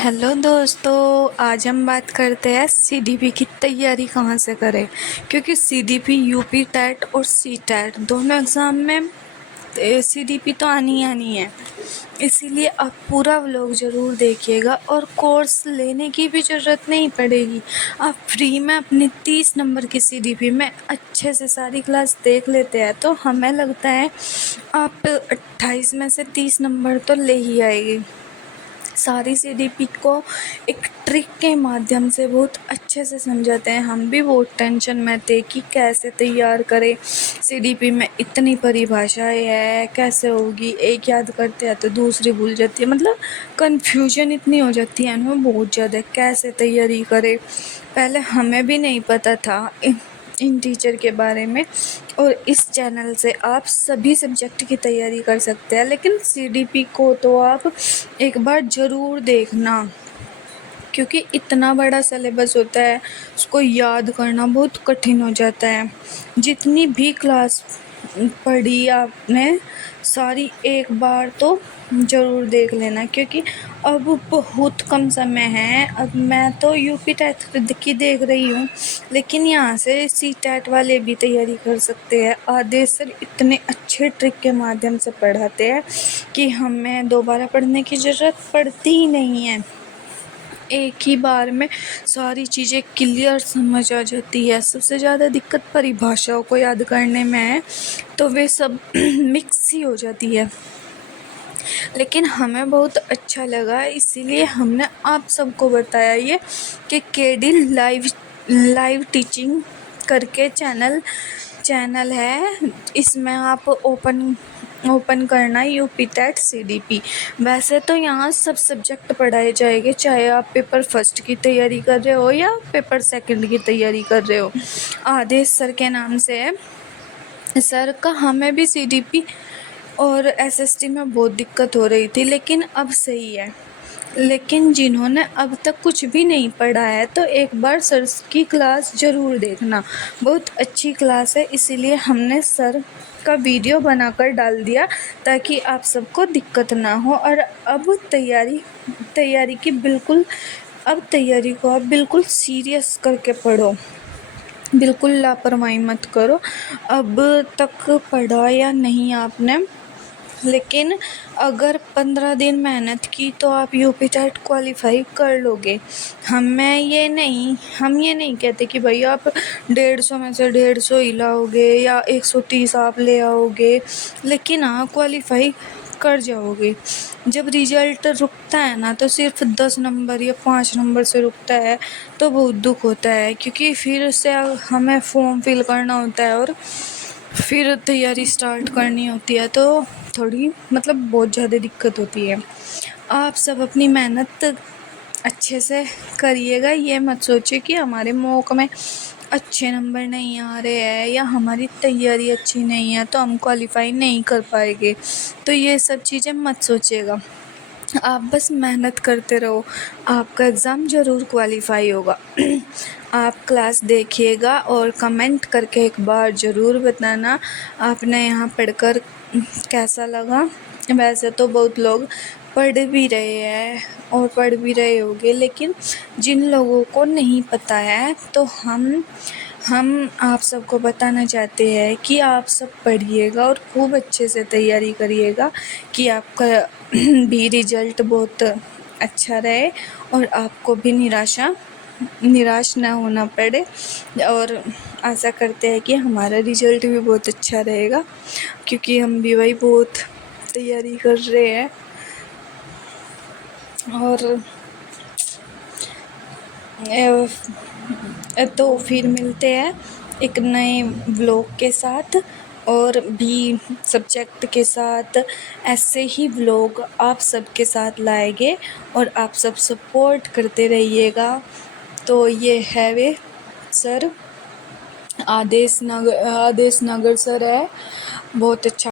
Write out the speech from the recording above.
Hello दोस्तों, आज हम बात करते हैं सीडीपी की तैयारी कहाँ से करें। क्योंकि सीडीपी यूपी टेट और सी टेट दोनों एग्ज़ाम में सीडीपी तो आनी है। इसीलिए आप पूरा व्लॉग ज़रूर देखिएगा और कोर्स लेने की भी ज़रूरत नहीं पड़ेगी। आप फ्री में अपनी 30 नंबर की सीडीपी में अच्छे से सारी क्लास देख लेते हैं तो हमें लगता है आप 28 में से 30 नंबर तो ले ही आएगी। सारी सीडीपी को एक ट्रिक के माध्यम से बहुत अच्छे से समझाते हैं। हम भी बहुत टेंशन में थे कि कैसे तैयार करें, सीडीपी में इतनी परिभाषाएं है, कैसे होगी, एक याद करते हैं तो दूसरी भूल जाती है। मतलब कन्फ्यूजन इतनी हो जाती है ना, बहुत ज़्यादा, कैसे तैयारी करें। पहले हमें भी नहीं पता था इन टीचर के बारे में। और इस चैनल से आप सभी सब्जेक्ट की तैयारी कर सकते हैं, लेकिन सीडीपी को तो आप एक बार ज़रूर देखना, क्योंकि इतना बड़ा सिलेबस होता है, उसको याद करना बहुत कठिन हो जाता है। जितनी भी क्लास पढ़ी आपने सारी एक बार तो ज़रूर देख लेना, क्योंकि अब बहुत कम समय है। अब मैं तो यूपी टेट की देख रही हूँ, लेकिन यहाँ से सी टेट वाले भी तैयारी कर सकते हैं। आदेश सर इतने अच्छे ट्रिक के माध्यम से पढ़ाते हैं कि हमें दोबारा पढ़ने की ज़रूरत पड़ती ही नहीं है। एक ही बार में सारी चीज़ें क्लियर समझ आ जाती है। सबसे ज़्यादा दिक्कत परिभाषाओं को याद करने में है, तो वे सब मिक्स ही हो जाती है। लेकिन हमें बहुत अच्छा लगा, इसीलिए हमने आप सबको बताया ये कि केडी लाइव टीचिंग करके चैनल है। इसमें आप ओपन करना यूपी टेट सीडीपी। वैसे तो यहाँ सब सब्जेक्ट पढ़ाए जाएंगे, चाहे आप पेपर फर्स्ट की तैयारी कर रहे हो या पेपर सेकंड की तैयारी कर रहे हो। आदेश सर के नाम से है सर का। हमें भी सीडीपी और एसएसटी में बहुत दिक्कत हो रही थी, लेकिन अब सही है। लेकिन जिन्होंने अब तक कुछ भी नहीं पढ़ा है तो एक बार सर की क्लास ज़रूर देखना, बहुत अच्छी क्लास है। इसीलिए हमने सर का वीडियो बनाकर डाल दिया ताकि आप सबको दिक्कत ना हो। और अब तैयारी की बिल्कुल, अब तैयारी को आप बिल्कुल सीरियस करके पढ़ो, बिल्कुल लापरवाही मत करो। अब तक पढ़ा या नहीं आपने, लेकिन अगर 15 दिन मेहनत की तो आप यूपी टेट क्वालिफाई कर लोगे। हम ये नहीं कहते कि भाई आप 150 में से 150 ही लाओगे या 130 आप ले आओगे, लेकिन हाँ क्वालिफाई कर जाओगे। जब रिजल्ट रुकता है ना तो सिर्फ 10 नंबर या 5 नंबर से रुकता है तो बहुत दुख होता है, क्योंकि फिर से हमें फॉर्म फिल करना होता है और फिर तैयारी स्टार्ट करनी होती है, तो थोड़ी मतलब बहुत ज़्यादा दिक्कत होती है। आप सब अपनी मेहनत अच्छे से करिएगा। ये मत सोचिए कि हमारे मॉक में अच्छे नंबर नहीं आ रहे हैं या हमारी तैयारी अच्छी नहीं है तो हम क्वालिफाई नहीं कर पाएंगे, तो ये सब चीज़ें मत सोचिएगा। आप बस मेहनत करते रहो, आपका एग्ज़ाम ज़रूर क्वालिफाई होगा। आप क्लास देखिएगा और कमेंट करके एक बार ज़रूर बताना आपने यहाँ पढ़कर कैसा लगा। वैसे तो बहुत लोग पढ़ भी रहे हैं और पढ़ भी रहे होंगे, लेकिन जिन लोगों को नहीं पता है तो हम आप सबको बताना चाहते हैं कि आप सब पढ़िएगा और खूब अच्छे से तैयारी करिएगा कि आपका भी रिजल्ट बहुत अच्छा रहे और आपको भी निराश ना होना पड़े। और आशा करते हैं कि हमारा रिजल्ट भी बहुत अच्छा रहेगा, क्योंकि हम भी भाई बहुत तैयारी कर रहे हैं। और तो फिर मिलते हैं एक नए व्लॉग के साथ और भी सब्जेक्ट के साथ। ऐसे ही व्लॉग आप सबके साथ लाएंगे और आप सब सपोर्ट करते रहिएगा। तो ये है वे सर, आदेश नगर सर है, बहुत अच्छा